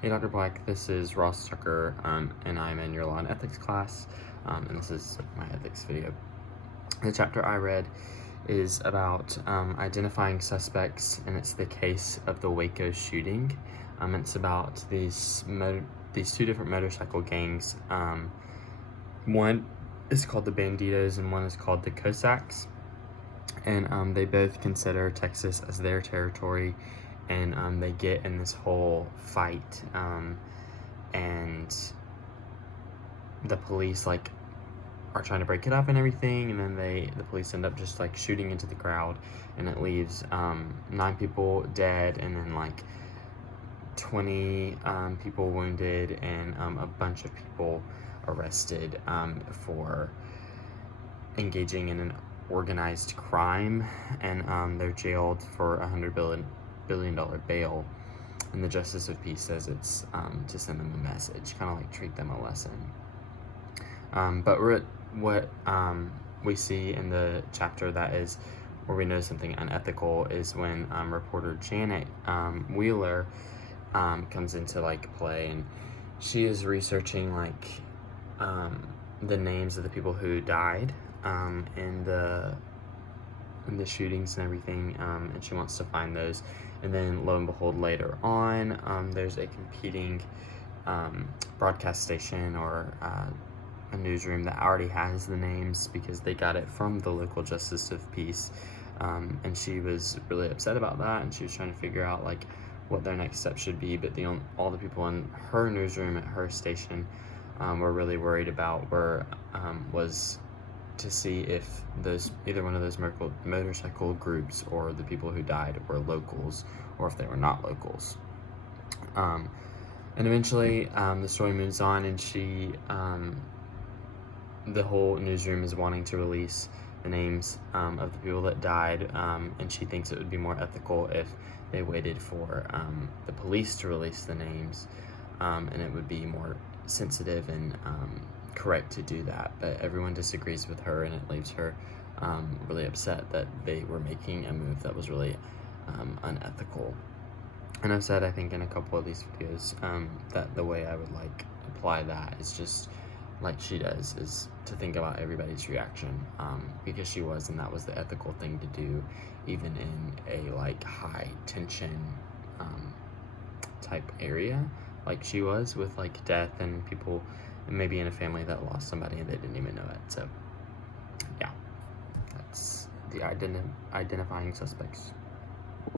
Hey, Dr. Black, this is Ross Tucker, and I'm in your law and ethics class, and this is my ethics video. The chapter I read is about identifying suspects, and it's the case of the Waco shooting. It's about these two different motorcycle gangs. One is called the Banditos, and one is called the Cossacks, and they both consider Texas as their territory. And they get in this whole fight, and the police are trying to break it up and everything, and then the police end up just shooting into the crowd, and it leaves 9 people dead, and then 20 people wounded, and a bunch of people arrested for engaging in an organized crime, and they're jailed for $100 billion bail, and the Justice of Peace says it's to send them a message, kind of treat them a lesson. But what we see in the chapter that is where we know something unethical is when reporter Janet Wheeler comes into play, and she is researching the names of the people who died in the shootings and everything, and she wants to find those. And then lo and behold, later on, there's a competing broadcast station or a newsroom that already has the names because they got it from the local Justice of Peace, and she was really upset about that, and she was trying to figure out what their next step should be. But all the people in her newsroom at her station were really worried about was to see if either one of those motorcycle groups or the people who died were locals, or if they were not locals. And eventually the story moves on, and the whole newsroom is wanting to release the names of the people that died, and she thinks it would be more ethical if they waited for the police to release the names, and it would be more sensitive and correct to do that. But everyone disagrees with her, and it leaves her really upset that they were making a move that was really unethical. And I've said, I think, in a couple of these videos that the way I would apply that is just like she does, is to think about everybody's reaction, because she was, and that was the ethical thing to do, even in a high tension type area like she was, with death and people maybe in a family that lost somebody and they didn't even know it. So yeah, that's the identifying suspects.